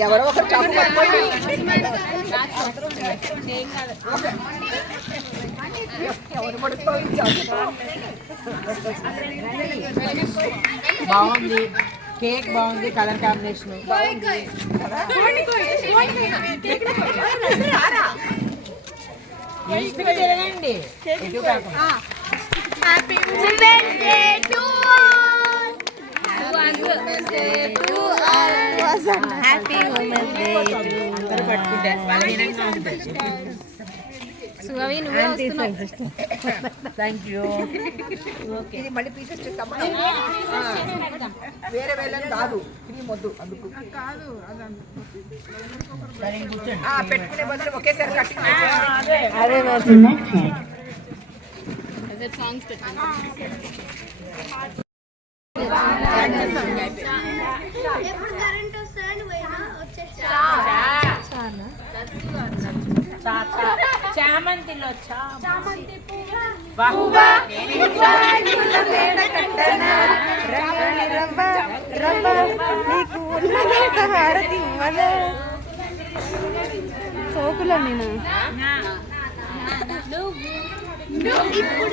ఎవరో ఒకరు చాపు పట్టుకోండి బాగుంది. కేక్ బాగుంది కలర్ కాంబినేషన్. కాకుండా? Happy women's day to happy women's day అందరూ పట్టుకుంటారు బలహీనంగా ఉంటుంది సుగవి నువ్వే వస్తున్నావు. థ్యాంక్ యూ ఇది మళ్ళీ పీసెస్ చేస్తామా? వేరే వేరే కాదు. క్రీమ్ వద్దు అందుకు. పెట్టుకునే బదులు ఒకేసారి కట్టింగ్ అదే. ఎప్పుడు కరెంట్ వస్తుందని పోయినా చామంతిలో చామంతి నేను ఇప్పుడు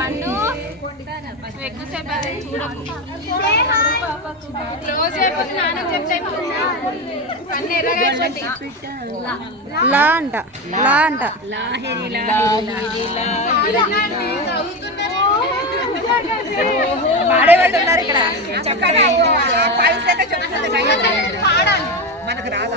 పండు. ఎక్కువసేపు అదే చూడకు క్లోజ్ అయిపోతుంది నాన్న చెప్తే పన్ను ఎర్రగా అయిపోద్ది లా అంట లా అంట. పాడేవాళ్ళు ఉన్నారు ఇక్కడ. చక్కగా మనకు రాదు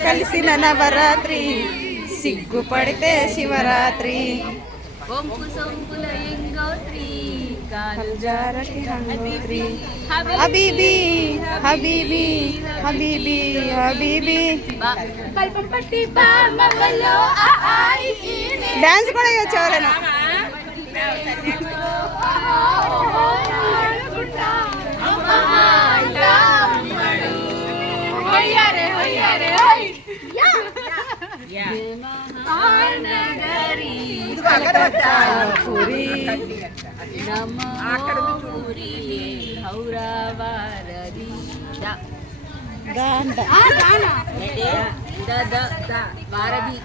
కలిసిన నవరాత్రి సిగ్గుపడితే శివరాత్రి హబీబీ హబీబీ హబీబీ హబీబీ డాన్స్ కూడా ఎవరైనా పూరి నమోరి వారధి.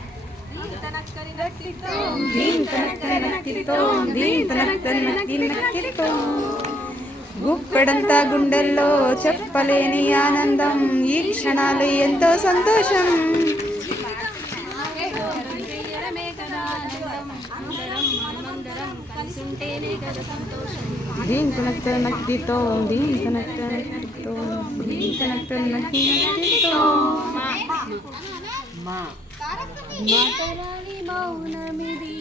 గుప్పెడంతా గుండెల్లో చెప్పలేని ఆనందం. ఈ క్షణాలు ఎంతో సంతోషం. దీంకనక్త నక్తితో దీంకనక్త నక్తితో దీంకనక్త నక్తి నక్తితో మా. మాతరాని మౌనమిది.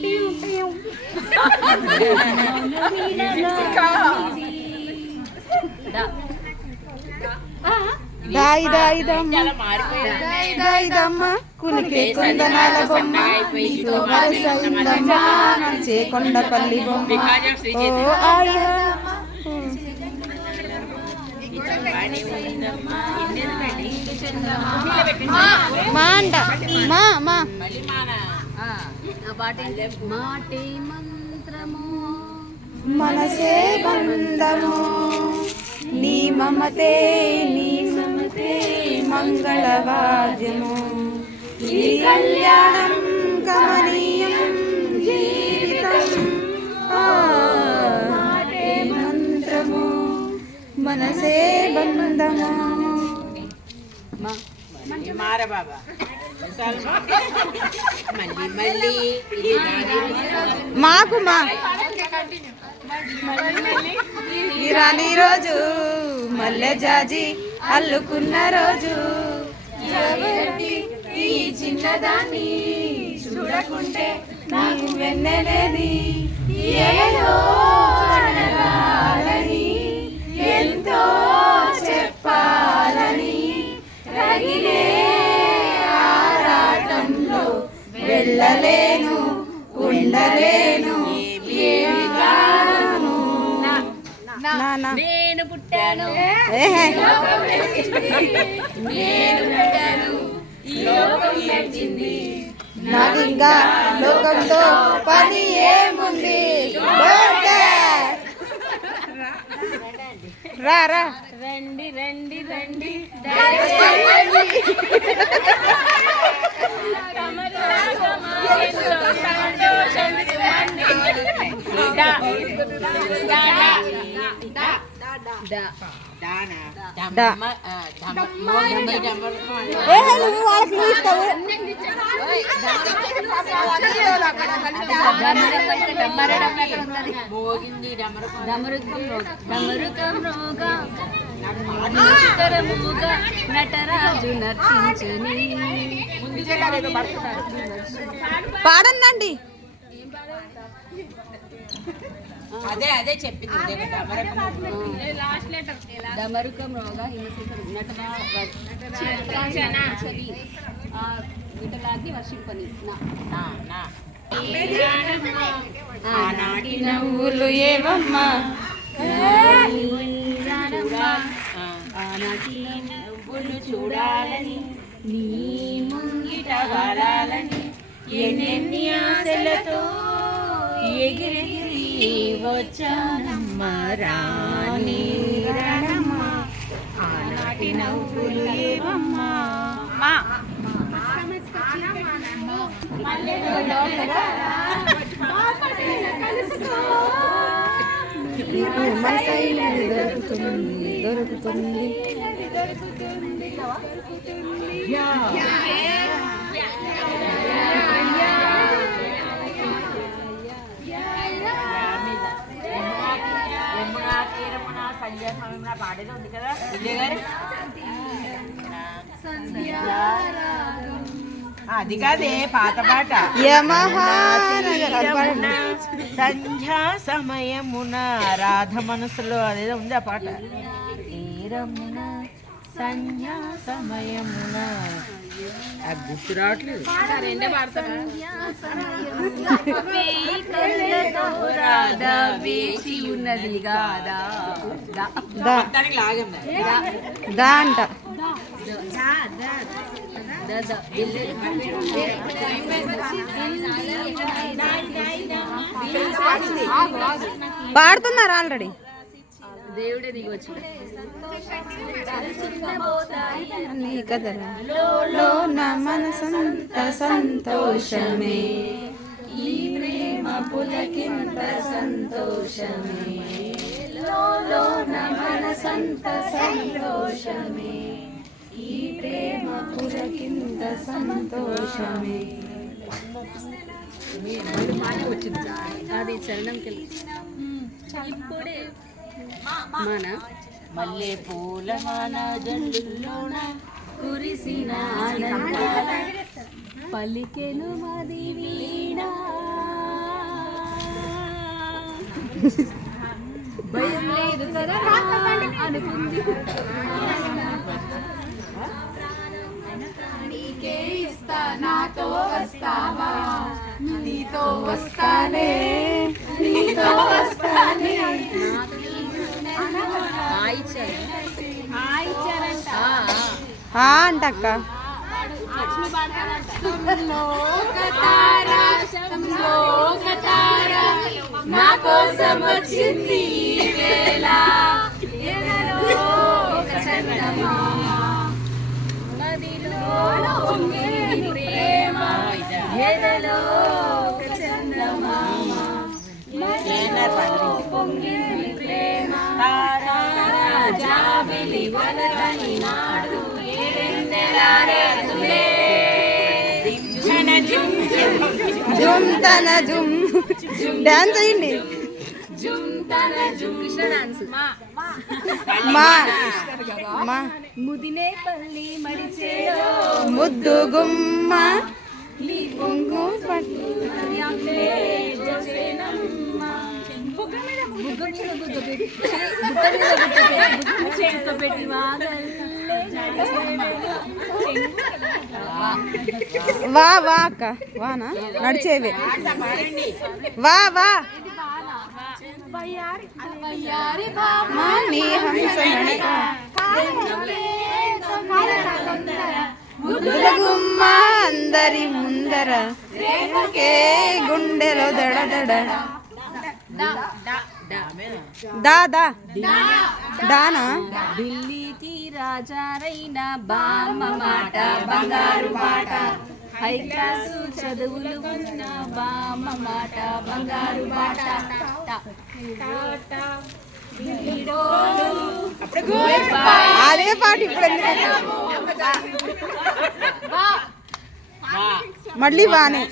ద దాయి దాయి దమ్మ దాయి కొందనాల బొమ్మ. నీతో వరసైందమ్మ కొండపల్లి బొమ్మ. ఓ ఆయ. మా అంట. మా మా? మాటే మంత్రము మనసే బంధము. నీ మమతే నీ మంగళవాద్యము. ఈ కళ్యాణం కమనీయం జీవితం. ఆ, మనసే బంధమా. మళ్ళీ మళ్ళీ. మాకు మా రాని రోజు మల్లె జాజి అల్లుకున్న రోజు. ఈ చిన్నదాన్ని చూడకుంటే నాకు వెన్నెలేది. ఏదో అడగాలని ఎంతో చెప్పాలని రగిలే ఆరాటంలో వెళ్ళలేను ఉండలేను ఏమి నానా పుట్టాను. నేను పుట్టాను. ఈ లోకం నాకు ఇంకా లోకంతో పని ఏముంది. రా రా. రండి రండి రండి. దానా దా. దమ్మ, ఆ, దమ్మ, మోగింది డమరుకం అని. ఏహే, నువ్వు వాళ్ళకి నువ్వు ఇస్తావు మోగింది డమరుకం డమరుకం రోగ డమరుకం రోగ నమస్కరముగా నటరాజు నర్తించని పాడనండి అదే అదే చెప్పింది రోగ వర్షింపని. ఆనాటి నవ్వులు ఏవమ్మా? ఆ, ఆనాటి నువ్వులు చూడాలని నీ ముంగిట ఎన్నెన్ని ఆశలతో ఎగిరెగిరి వచ్చానమ్మ రాణి రాణమ్మ ఆనాటి నవ్వులు ఏవమ్మా? మనసైన దొరుకుతుంది దొరుకుతుంది యమునా తీరమున సంధ్యా సమయమున పాడేది ఉంది కదా విజయ్ గారు అది కాదే పాత పాట అది. సంధ్యా సమయమున రాధ మనసులో అదేదో ఉంది ఆ పాట తీరమున సంధ్యా సమయమున అది గుర్తు రావట్లేదు వేచి ఉన్నది దా అంట పాడుతున్నారు ఆల్రెడీ? దేవుడే దిగి వచ్చి నీ కదరా నా మనసంత సంతోషమే. ఈ ప్రేమ పులకింత సంతోషమే. నా మనసంత సంతోషమే. ఈ ప్రేమ పులకింత సంతోషమే. వచ్చింది అది చరణంకి ఇప్పుడే మన? మల్లె పూల మన జల్లుల్లోన కురిసిన పలికెను మది వీణ. భయం లేదు కదా అనుకుంది. ఇస్తా నాతో వస్తావా? నీతో వస్తానే నీతో వస్తానే. అంట అక్క నా కోసం వచ్చింది జుమ్ జుమ్ తన జుమ్ డాన్స్ అయ్యండి. జుమ్ తన జుమ్ కృష్ణ డాన్స్ మా. మా. మా. ముదినే పల్లి మడిచేలో. ముద్దు గుమ్మ. నీ పొంగు పట్టు. వా వా అక్క. వానా? నడిచేవి. వా వా. నీ హంస గుమ్మ అందరి ముందర గుండెలో దడ దడ. దా దా. దానా? ఢిల్లీకి రాజారైన బామ్మ మాట బంగారు మాట. హై క్లాసు చదువులు ఉన్న బామ్మ మాట బంగారు మాట. అదే పాట ఇప్పుడు? మళ్ళీ వానే.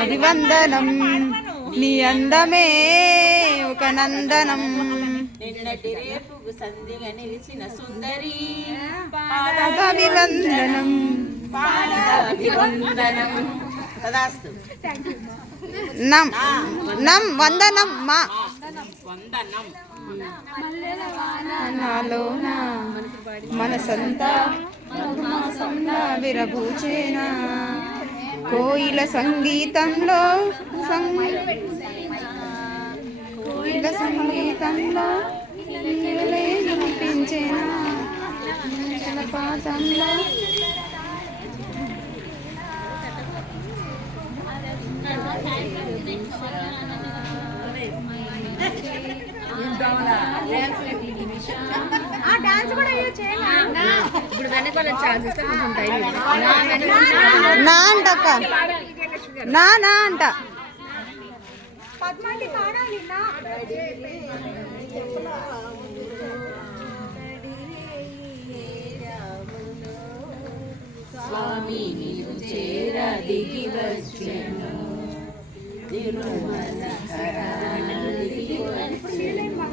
అభివందనం నీ అందమే. ఒక నందనం నిన్నటి రేపుకు సంధిగా నిలిచిన సుందరి అభివందనం అభివందనం తదాస్తు. నం. నం. వందనం మా. వందనం. నాలోన. మనసంతా. మధుమాసంలా విరబూచేనా కోయిల సంగీతంలో సంగీతంలో నీవలే వినిపించేనా? జలపాతంలో ఇప్పుడు వెనకాల ఛాన్సెస్ కొంచెం టైం నా అంటక్క నా స్వామి నీవు చేర దిగి వచ్చెను తిరుమల కరాన దిగి వచ్చెను.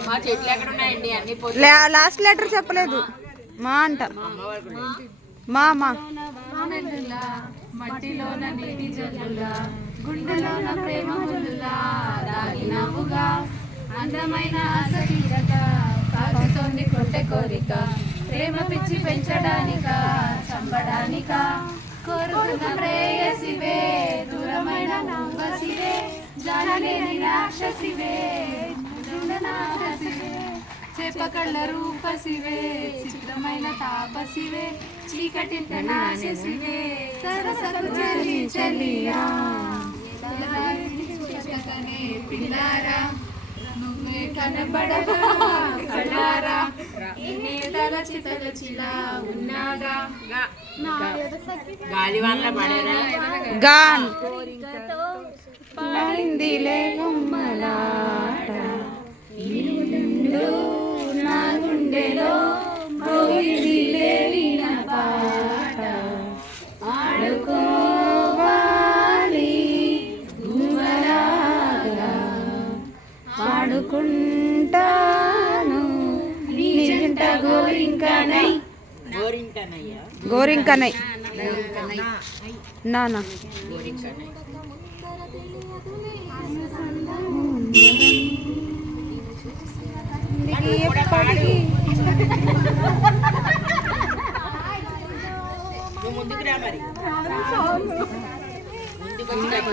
మా చెట్లు ఎక్కడ ఉన్నాయండి అన్ని పోయి లా- లాస్ట్ లెటర్ చెప్పలేదు. మా అంట. మా మా. మట్టిలోన నీటి జల్లులా గుండెలోన ప్రేమ ముల్లులా దాగినావుగా అందమైన ఆశీరక కాగుతోంది కొట్టె కోరిక. ప్రేమ పిచ్చి పెంచడానిక చంపడానిక? కోరుకున్న ప్రేయసివే దూరమైన నాగసివే జానలేని రాక్షసివే నాగసివే చేపకళ్ళ రూపసివే చిత్రమైన తాపసివే చీకటింత నాశసివే సరసకు చలి చలియా పిల్లారా నువ్వే కనబడగా ఇన్ని తలచి తలచిలా ఉన్నాగా. గాలి వాళ్ళ పడేరా గాన్ పాడింది లేగమ్మలాట నిండు నా గుండెలో మోగింది నిజంట గోరింకనై. గోరింకనై. నానా. ఎప్పటికీ ముందుకు రా మరి. ముందుకు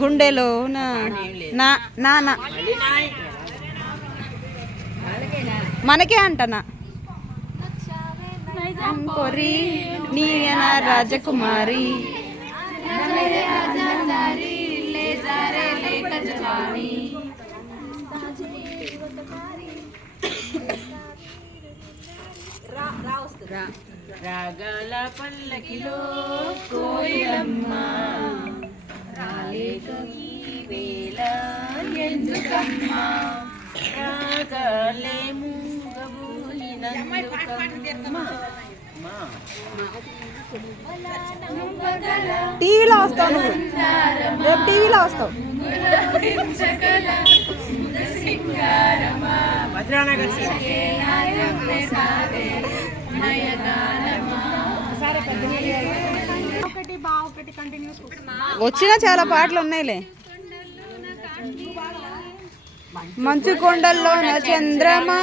గుండెలోన నా మనకే అంటనా? పొరి నీయన రాజకుమారి. రాగాల పల్లకిలో కోయిలమ్మ. రాలేక ఈ వేళ ఎందుకమ్మా? రాగాలే. టీవీలో వస్తావు నువ్వు. రేపు టీవీలో వస్తావు. భద్రానగర్ వచ్చిన చాలా పాటలు ఉన్నాయిలే. మంచు కొండల్లోన చంద్రమా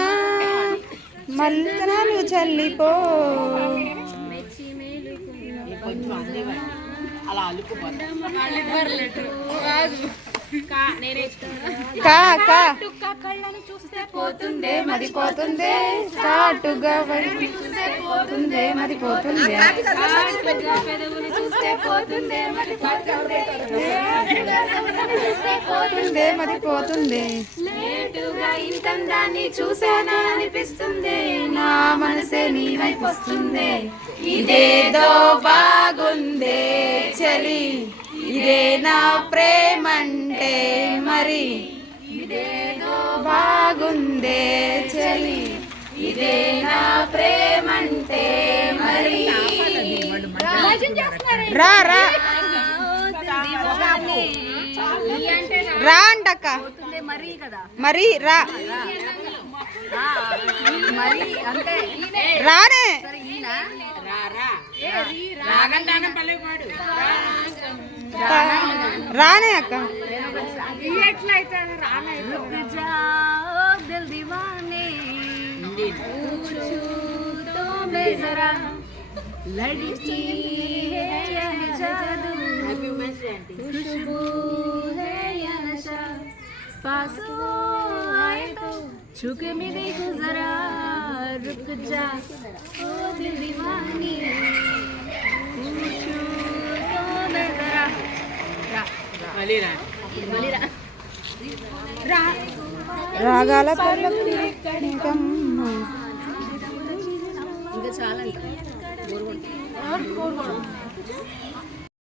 మల్లనాలు చల్లిపో. అలా అల్లుకుపోతా కా కా కళ్ళను చూస్తే పోతుందే మరి పోతుందే. చాటుగా పోతుందే మరి పోతుందే. పెదవులు చూస్తే పోతుందే మరి పోతుందే మరి పోతుందే. లేటుగా ఇంతందాన్ని చూసానా అనిపిస్తుంది నా మనసే నీ వైపు వస్తుందే. ఇదేదో బాగుందే చలి. ఇదే నా ప్రేమంటే మరి. ఇదేదో బాగుందే చలి. ఇదే నా ప్రేమంటే మరి. రా రా. రా అంటక్క. మరీ కదా. మరి రా. మరి అంటే రానే. రాగంటానం పల్లె పాడు రానే అక్క रुक जाओ दिल दीवाने पूछू तो मैं जरा लड़की है यह जादू खुशबू है या नशा पास वो आए तो छुक में देखो जरा रुक जा ओ दिल दीवानी पूछू రాగాల పల్లకి. ఇంకా చాలా